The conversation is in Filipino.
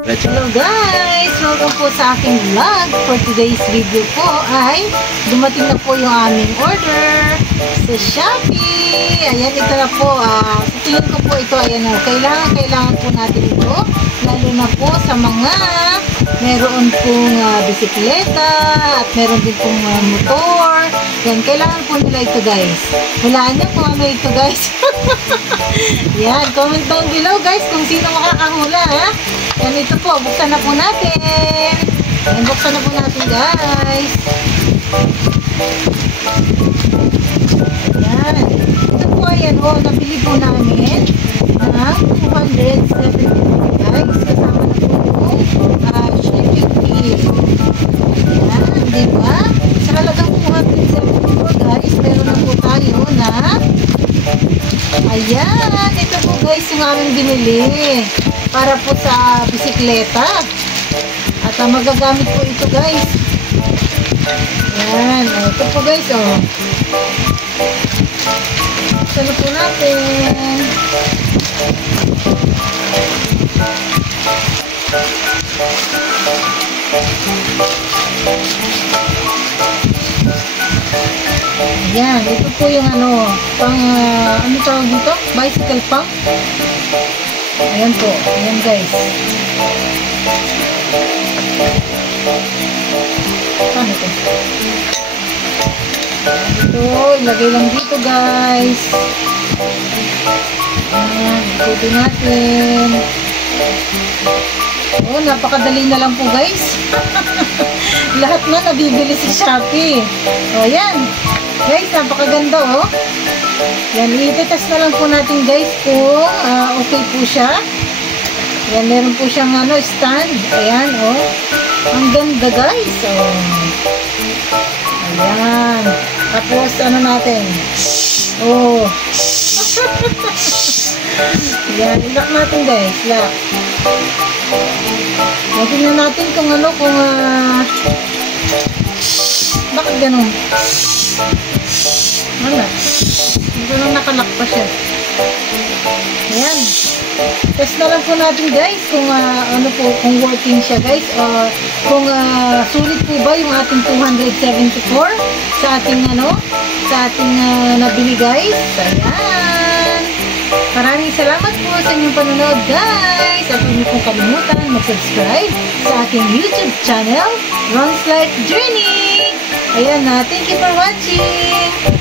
Hello guys! Welcome po sa aking vlog. For today's video po ay dumating na po yung aming order sa Shopee. Ayan, ito na po. Sa tingin ko po ito, ayan o. Kailangan po natin ito. Lalo na po sa mga meron pong bisikleta at meron din pong motor. Yan, kailangan po nila ito guys. Hulaan niyo kung ano ito guys. Yan, comment down below guys kung sino makakahula ha. Yan, ito po, buksan na po natin. Yan, buksan na po natin guys. Yan, ito po ayan o, nabili po namin ng 270 guys. Kasama na po yung shipping fee. Yan, diba? Sa halagang 270 guys, meron na po tayo na ayan, ito po guys yung aming binili para po sa bisikleta at magagamit po ito guys. Yan, ito po guys oh. Saan po natin? Yan, ito po yung ano, pang, ano tawag dito? Bicycle pump. Ayan po, ayan guys. Saan ito? Ito, ilagay lang dito guys. Ayan, ito natin. Oh, napakadali na lang po guys. Lahat na nabibili sa Shopee. O, yan. Guys, napakaganda oh. Yan, i-test na lang po natin guys kung okay po siya. Yan, meron po siyang ano, stand. Ayan, oh. Ang ganda guys. Oh. Ayan. Tapos, ano natin? Oh. Yan, ilock natin guys. Lock. Tingnan natin kung ano, kung bakit ganun? Wala. Ito na nakalock pa siya. Ayan. Test na lang po natin guys kung ano po, kung working siya guys. Kung sulit po ba yung ating 274 sa ating ano, sa ating nabili guys. Ayan. Maraming salamat po sa inyong panonood guys. At huwag niyo pong kalimutan mag-subscribe sa aking YouTube channel, Ron's Life Journey. Ayan na. Thank you for watching.